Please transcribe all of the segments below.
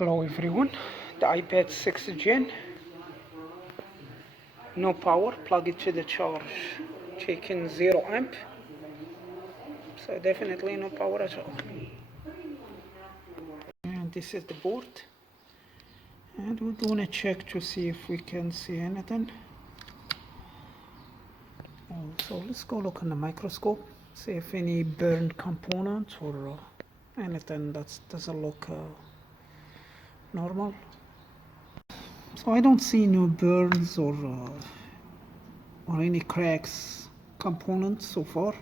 Hello everyone, the iPad 6 Gen, no power, plug it to the charge, taking 0 amp, so definitely no power at all. And this is the board, and we're gonna check to see if we can see anything. So let's go look in the microscope, see if any burned components or anything that doesn't look normal. So I don't see no burns or any cracks components so far.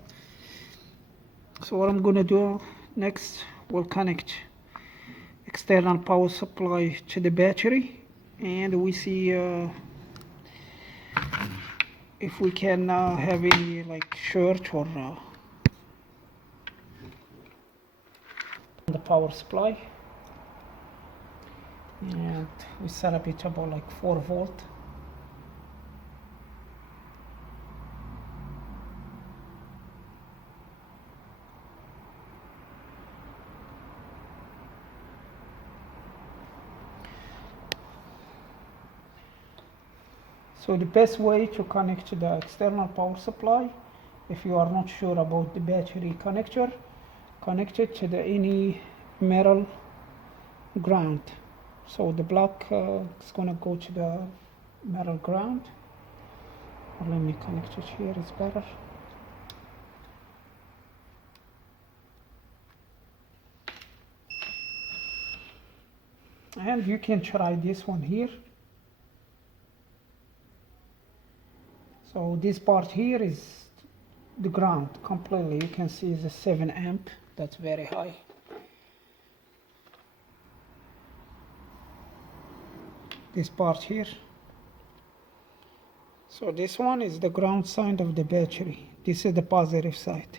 So what I'm gonna do next, we'll connect external power supply to the battery, and we see if we can have any like short or the power supply. And we set up it about like 4 volt. So the best way to connect to the external power supply, if you are not sure about the battery connector, connect it to the any metal ground. So the block is gonna go to the metal ground. Or let me connect it here, it's better. And you can try this one here. So this part here is the ground completely. You can see it's a 7 amp. That's very high. This part here. So this one is the ground side of the battery. This is the positive side.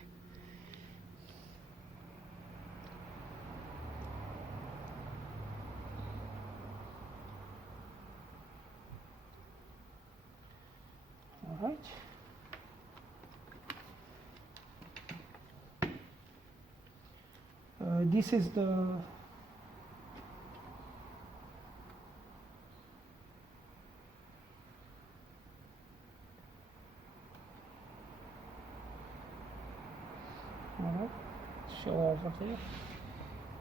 All right. This is the Alright, show over there.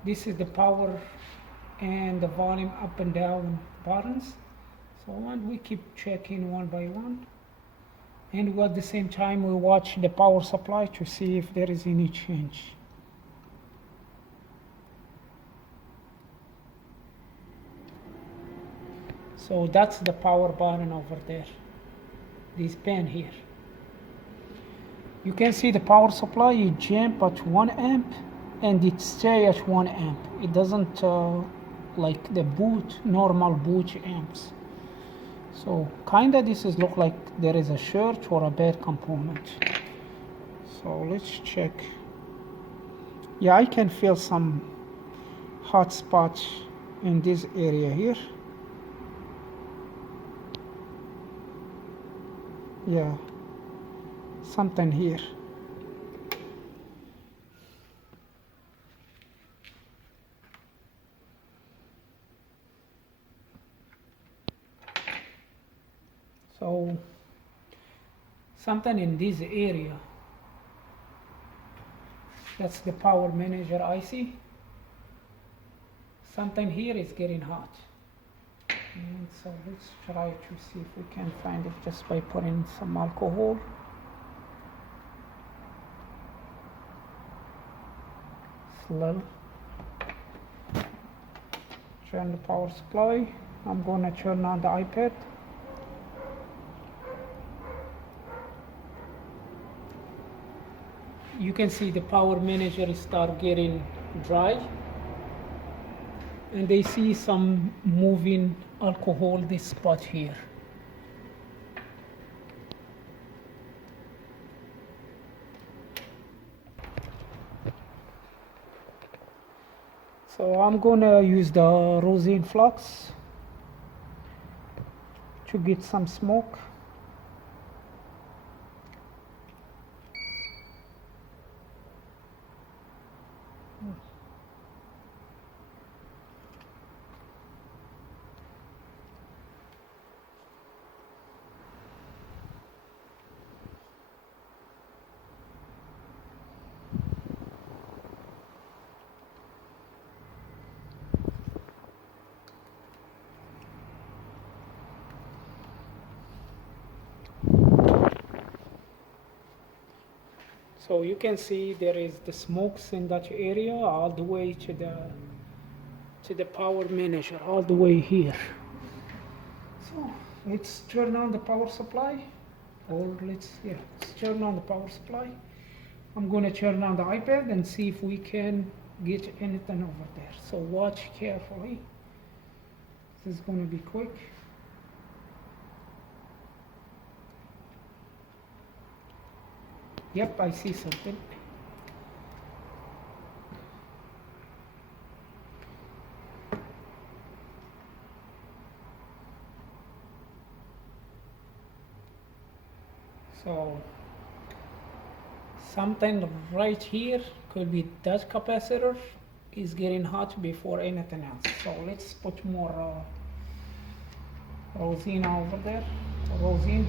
This is the power and the volume up and down buttons. So we keep checking one by one. And at the same time we watch the power supply to see if there is any change. So that's the power button over there, this pen here. You can see the power supply, you jump at 1 amp and it stay at 1 amp. It doesn't like the normal boot amps. So kinda this is look like there is a short or a bad component. So let's check. Yeah, I can feel some hot spots in this area here. Yeah, something here. So something in this area. That's the power manager IC. Something here is getting hot. And so let's try to see if we can find it just by putting some alcohol. Slow. Turn the power supply. I'm going to turn on the iPad. You can see the power manager start getting dry. And they see some moving alcohol this spot here. So I'm gonna use the rosin flux to get some smoke. So you can see there is the smokes in that area all the way to the power manager, all the way here. So let's turn on the power supply, or let's turn on the power supply. I'm going to turn on the iPad and see if we can get anything over there. So watch carefully. This is going to be quick. Yep, I see something. So something right here could be that capacitor is getting hot before anything else. So let's put more rosin over there. Rosin.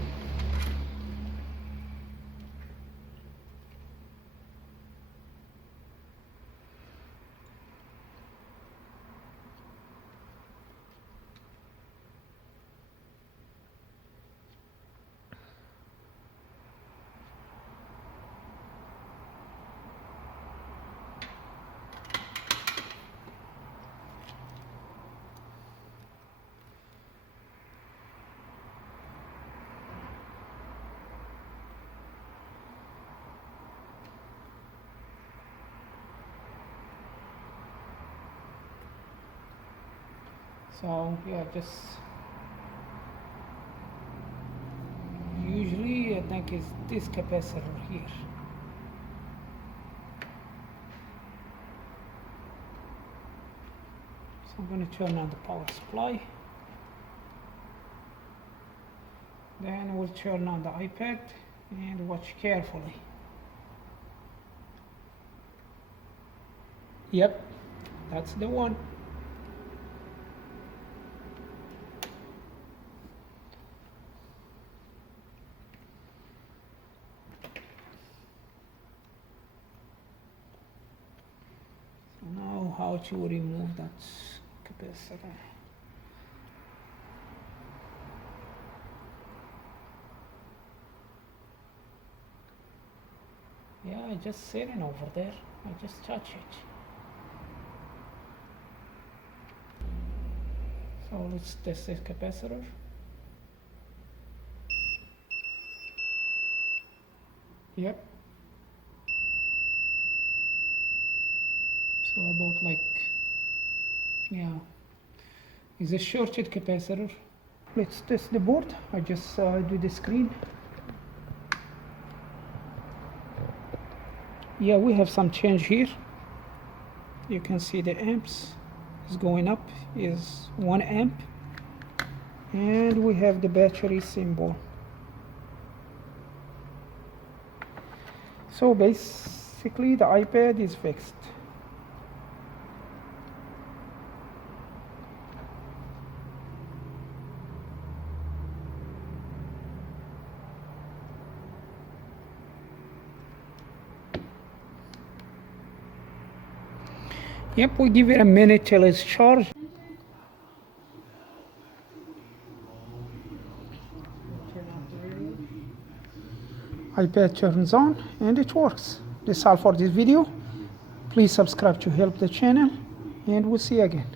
So yeah, just usually I think it's this capacitor here. So I'm going to turn on the power supply. Then we'll turn on the iPad and watch carefully. Yep, that's the one. Now how to remove that capacitor. Yeah, I just sitting over there. I just touch it. So let's test this capacitor. Yep. So about like, yeah, is a shorted capacitor. Let's test the board. I just do the screen. Yeah, we have some change here. You can see the amps is going up, is 1 amp, and we have the battery symbol. So basically the iPad is fixed. Yep, we give it a minute till it's charged. iPad turns on and it works. That's all for this video. Please subscribe to help the channel, and we'll see you again.